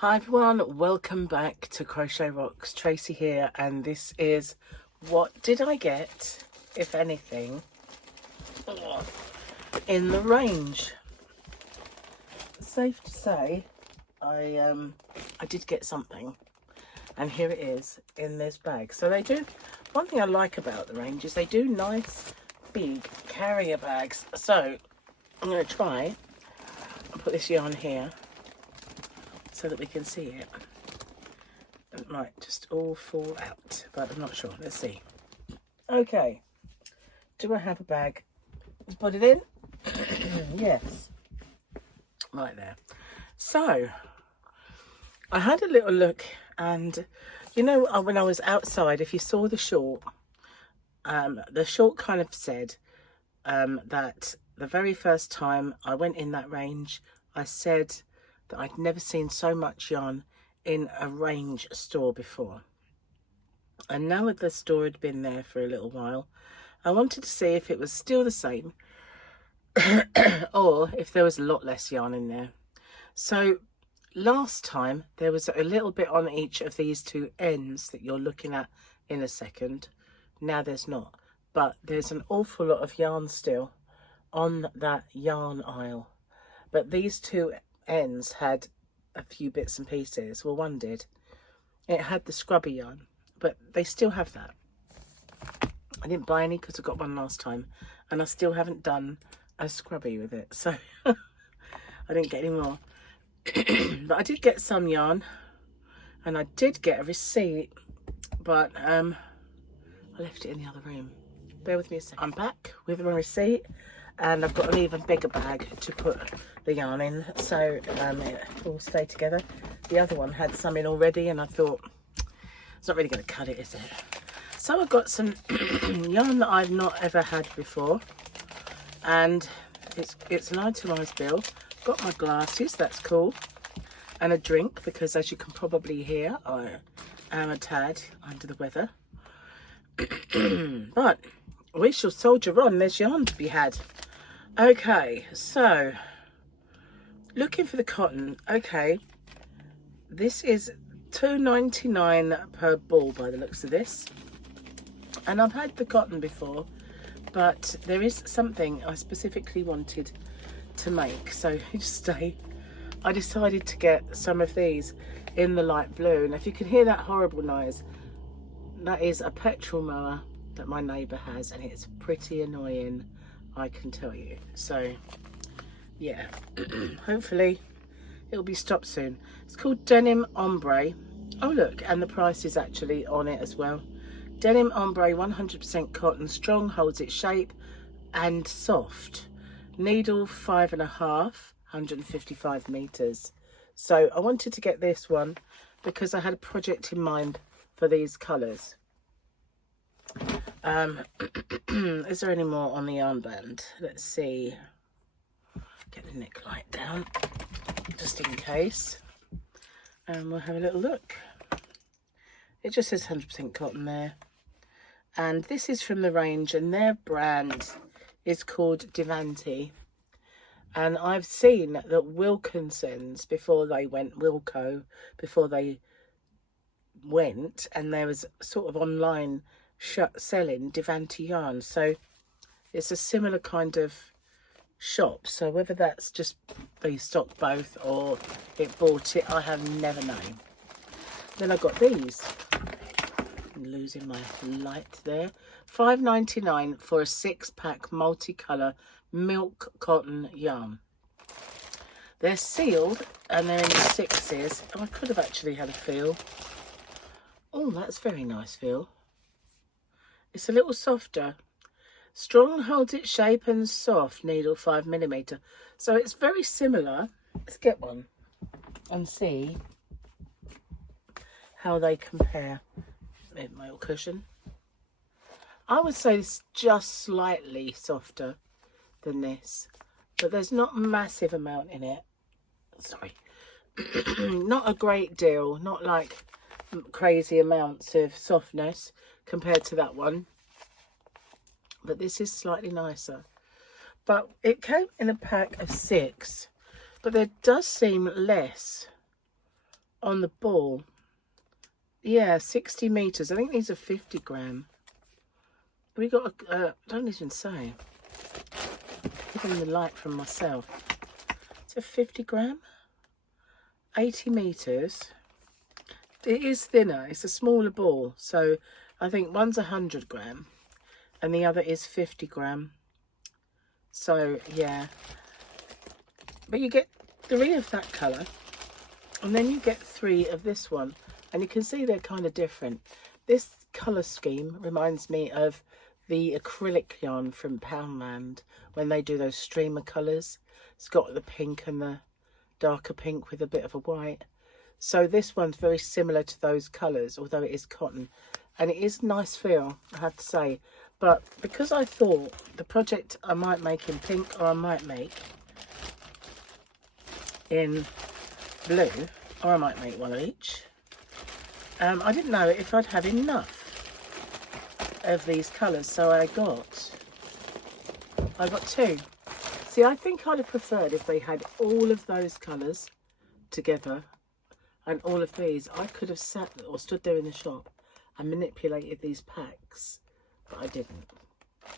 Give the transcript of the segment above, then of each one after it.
Hi everyone, welcome back to Crochet Rocks. Tracy here, and this is what did I get, if anything, in the range. Safe to say, I did get something, and here it is in this bag. So they do, one thing I like about the range is they do nice big carrier bags. So I'm going to try and put this yarn here so that we can see it. It might just all fall out, but I'm not sure. Let's see. Okay, do I have a bag to put it in? Yes, right there. So I had a little look, and you know, when I was outside, if you saw the short kind of said that the very first time I went in that range, I said that I'd never seen so much yarn in a range store before. And now that the store had been there for a little while, I wanted to see if it was still the same or if there was a lot less yarn in there. So last time there was a little bit on each of these two ends that you're looking at in a second. Now there's not, but there's an awful lot of yarn still on that yarn aisle. But these two ends had a few bits and pieces. Well, one did. It had the scrubby yarn, but they still have that. I didn't buy any because I got one last time, and I still haven't done a scrubby with it, so I didn't get any more. But I did get some yarn, and I did get a receipt, but I left it in the other room. Bear with me a second. I'm back with my receipt, and I've got an even bigger bag to put the yarn in, so it will stay together. The other one had some in already, and I thought it's not really going to cut it, is it? So I've got some yarn that I've not ever had before, and it's an itemised bill. Got my glasses, that's cool, and a drink, because as you can probably hear, I am a tad under the weather. But we shall soldier on. There's yarn to be had. Okay, so looking for the cotton. Okay, this is $2.99 per ball by the looks of this, and I've had the cotton before, but there is something I specifically wanted to make, so I decided to get some of these in the light blue. And if you can hear that horrible noise, that is a petrol mower that my neighbour has, and it's pretty annoying, I can tell you. So yeah, hopefully it'll be stopped soon. It's called Denim Ombre. Oh look, and the price is actually on it as well. Denim Ombre, 100% cotton, strong, holds its shape and soft. Needle 5.5, 155 meters. So I wanted to get this one because I had a project in mind for these colors. Is there any more on the yarn band? Let's see. Get the neck light down just in case, and we'll have a little look. It just says 100% cotton there, and this is from the range, and their brand is called Divanti. And I've seen that Wilkinson's, before they went Wilco, before they went, and there was sort of online selling Divanti yarn, so it's a similar kind of shop. So whether that's just they stock both or it bought it, I have never known. Then I got these. I'm losing my light there. $5.99 for a 6-pack multicolour milk cotton yarn. They're sealed and they're in the 6s. Oh, I could have actually had a feel. Oh, that's very nice feel. It's a little softer. Strong, holds its shape, and soft, needle 5mm. So it's very similar. Let's get one and see how they compare. My little cushion. I would say it's just slightly softer than this, but there's not a massive amount in it. Sorry. Not a great deal, not like crazy amounts of softness compared to that one, but this is slightly nicer. But it came in a pack of 6, but there does seem less on the ball. Yeah, 60 meters. I think these are 50 gram. We got a, don't even say. Even the light from myself. It's a 50 gram, 80 meters. It is thinner. It's a smaller ball. So I think one's 100 gram and the other is 50 gram. So yeah, but you get 3 of that colour and then you get 3 of this one, and you can see they're kind of different. This colour scheme reminds me of the acrylic yarn from Poundland when they do those streamer colours. It's got the pink and the darker pink with a bit of a white. So this one's very similar to those colours, although it is cotton, and it is a nice feel, I have to say. But because I thought the project I might make in pink or I might make in blue, or I might make one of each, I didn't know if I'd have enough of these colours, so I got 2. See, I think I'd have preferred if they had all of those colours together and all of these. I could have sat or stood there in the shop and manipulated these packs, but I didn't.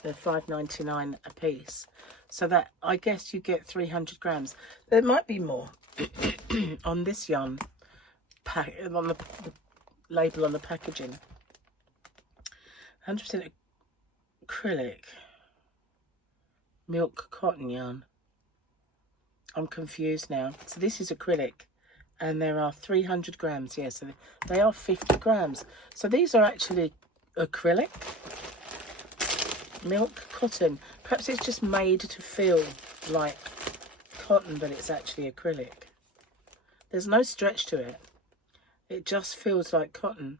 They're $5.99 a piece, so that I guess you get 300 grams. There might be more on this yarn pack, on the label on the packaging. 100% acrylic milk cotton yarn. I'm confused now. So this is acrylic and there are 300 grams. Yeah, so they are 50 grams. So these are actually acrylic milk cotton. Perhaps it's just made to feel like cotton, but it's actually acrylic. There's no stretch to it. It just feels like cotton.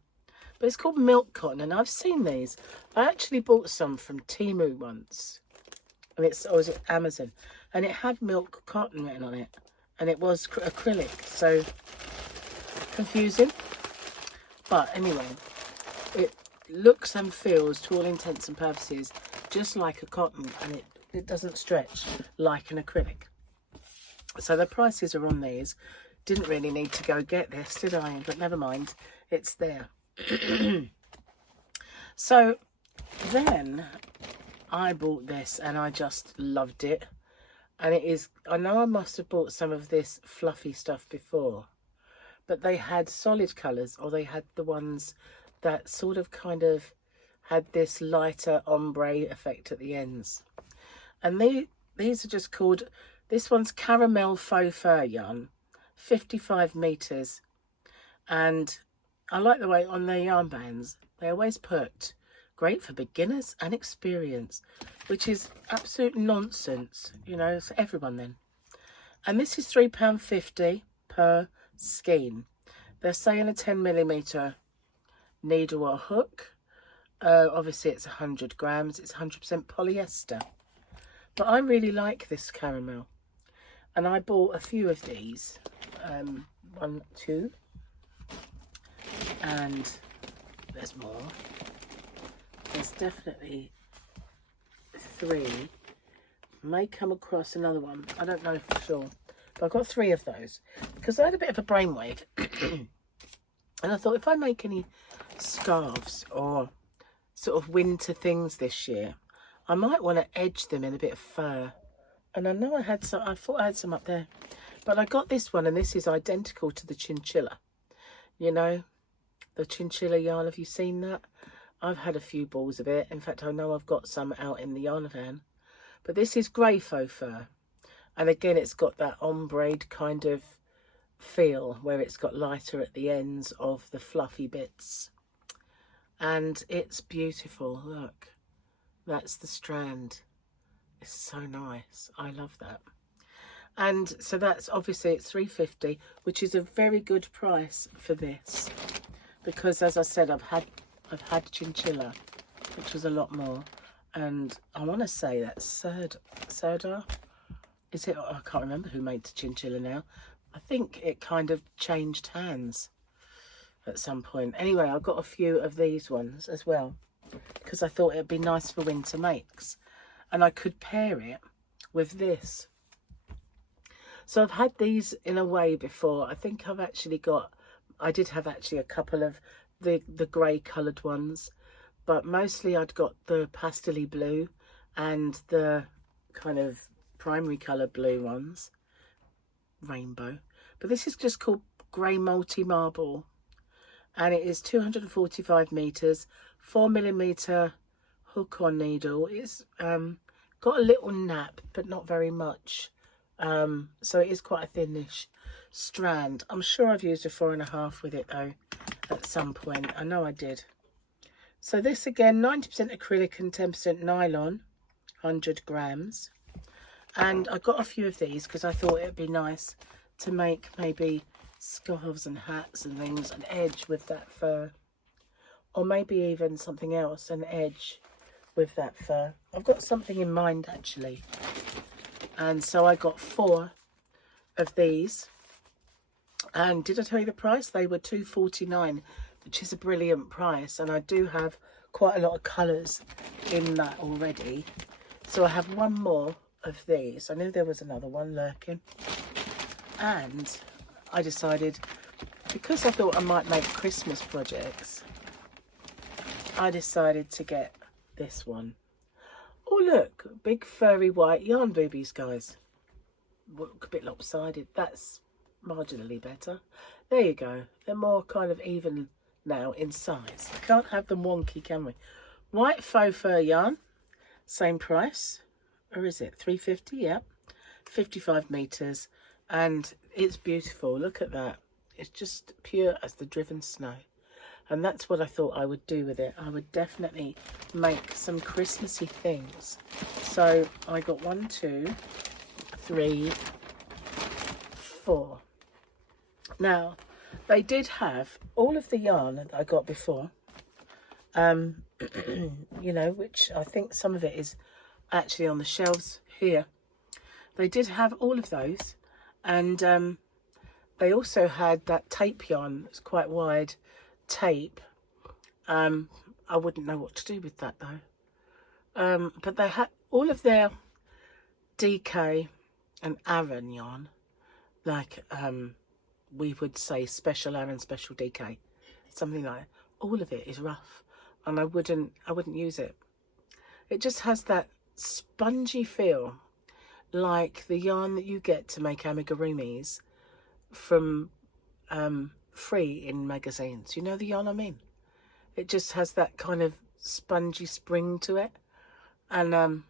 But it's called milk cotton, and I've seen these. I actually bought some from Temu once, and or was it Amazon? And it had milk cotton written on it, and it was acrylic. So confusing. But anyway, it looks and feels, to all intents and purposes, just like a cotton, and it doesn't stretch like an acrylic. So the prices are on these. Didn't really need to go get this, did I? But never mind, it's there. So then I bought this and I just loved it. And it is, I know I must have bought some of this fluffy stuff before, but they had solid colours, or they had the ones that sort of kind of had this lighter ombre effect at the ends. And these are just called, this one's Caramel Faux Fur yarn, 55 meters. And I like the way on their yarn bands, they always put great for beginners and experience, which is absolute nonsense, you know, it's everyone then. And this is £3.50 per skein. They're saying a 10mm needle or hook. Obviously it's 100 grams, it's 100% polyester. But I really like this caramel. And I bought a few of these. 1, 2. And there's more. There's definitely 3. May come across another one. I don't know for sure. But I've got 3 of those. Because I had a bit of a brainwave. And I thought, if I make any scarves or sort of winter things this year, I might want to edge them in a bit of fur. And I know I had some, I thought I had some up there. But I got this one, and this is identical to the chinchilla. You know, the chinchilla yarn, have you seen that? I've had a few balls of it. In fact, I know I've got some out in the yarn van. But this is grey faux fur. And again, it's got that ombre kind of feel where it's got lighter at the ends of the fluffy bits. And it's beautiful. Look, that's the strand. It's so nice. I love that. And so that's obviously it's $3.50, which is a very good price for this, because as I said, I've had chinchilla, which was a lot more, and I want to say that's Serdar. Is it? I can't remember who made the chinchilla now. I think it kind of changed hands at some point. Anyway, I got a few of these ones as well because I thought it'd be nice for winter makes, and I could pair it with this. So I've had these in a way before. I think I've actually got I did have actually a couple of the grey coloured ones, but mostly I'd got the pastel-y blue and the kind of primary colour blue ones, rainbow. But this is just called Grey Multi Marble, and it is 245 meters, 4mm hook on needle. It's got a little nap, but not very much. So it is quite a thinnish strand. I'm sure I've used a 4.5 with it though at some point. I know I did. So this again, 90% acrylic and 10% nylon, 100 grams. And I got a few of these because I thought it'd be nice to make maybe scarves and hats and things, an edge with that fur, or maybe even something else, an edge with that fur. I've got something in mind actually, and so I got 4 of these. And did I tell you the price? They were $2.49, which is a brilliant price, and I do have quite a lot of colours in that already. So I have one more of these. I knew there was another one lurking, and I decided, because I thought I might make Christmas projects, I decided to get this one. Oh look, big furry white yarn boobies, guys. Look a bit lopsided. That's marginally better. There you go. They're more kind of even now in size. I can't have them wonky, can we? White faux fur yarn, same price. Or is it $3.50? Yeah, 55 meters, and it's beautiful. Look at that. It's just pure as the driven snow, and that's what I thought I would do with it. I would definitely make some Christmassy things. So I got 1, 2, 3, 4. Now they did have all of the yarn that I got before, you know, which I think some of it is actually on the shelves here. They did have all of those, and they also had that tape yarn. It's quite wide tape. I wouldn't know what to do with that though. But they had all of their DK and Aran yarn, like we would say special Aran, special DK, something like that. All of it is rough, and I wouldn't use it. It just has that spongy feel, like the yarn that you get to make amigurumis from free in magazines. You know the yarn I mean? It just has that kind of spongy spring to it, and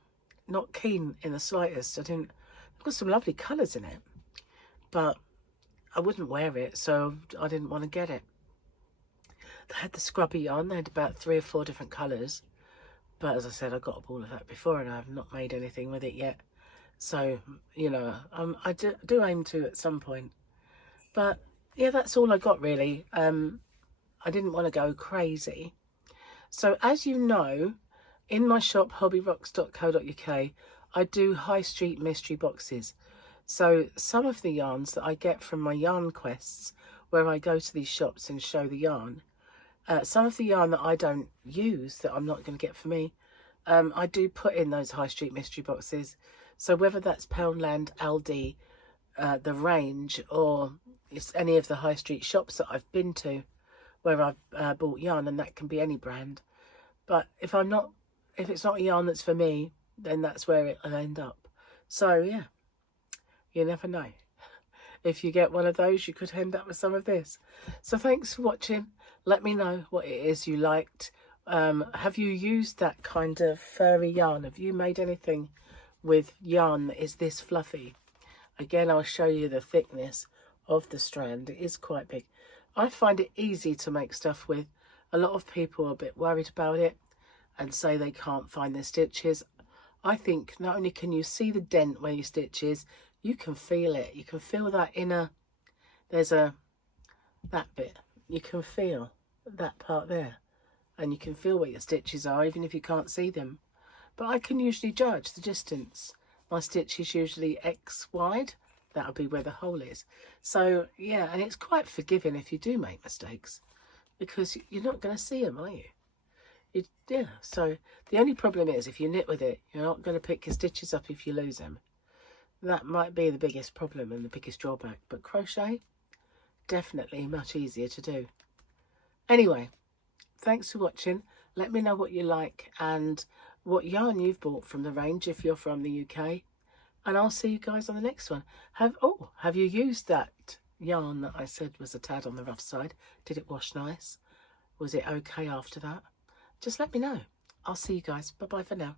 not keen in the slightest. I've got some lovely colours in it, but I wouldn't wear it, so I didn't want to get it. They had the scrubby yarn. They had about 3 or 4 different colours. But as I said, I got all of that before, and I've not made anything with it yet. So, you know, I do aim to at some point. But yeah, that's all I got really. I didn't want to go crazy. So as you know, in my shop, hobbyrocks.co.uk, I do high street mystery boxes. So some of the yarns that I get from my yarn quests, where I go to these shops and show the yarn, some of the yarn that I don't use, that I'm not going to get for me, I do put in those high street mystery boxes. So whether that's Poundland, Aldi, the Range, or it's any of the high street shops that I've been to where I've bought yarn, and that can be any brand. But if it's not a yarn that's for me, then that's where it'll end up. So yeah, you never know. If you get one of those, you could end up with some of this. So thanks for watching. Let me know what it is you liked. Have you used that kind of furry yarn? Have you made anything with yarn that is this fluffy? Again, I'll show you the thickness of the strand. It is quite big. I find it easy to make stuff with. A lot of people are a bit worried about it and say they can't find their stitches. I think not only can you see the dent where your stitch is, you can feel it. You can feel that inner, that bit. You can feel that part there, and you can feel where your stitches are even if you can't see them. But I can usually judge the distance. My stitch is usually X wide. That'll be where the hole is. So yeah, and it's quite forgiving if you do make mistakes, because you're not going to see them, are you? Yeah, so the only problem is if you knit with it, you're not going to pick your stitches up if you lose them. That might be the biggest problem and the biggest drawback. But crochet, definitely much easier to do. Anyway, thanks for watching. Let me know what you like and what yarn you've bought from the range if you're from the UK. And I'll see you guys on the next one. Have you used that yarn that I said was a tad on the rough side? Did it wash nice? Was it okay after that? Just let me know. I'll see you guys. Bye-bye for now.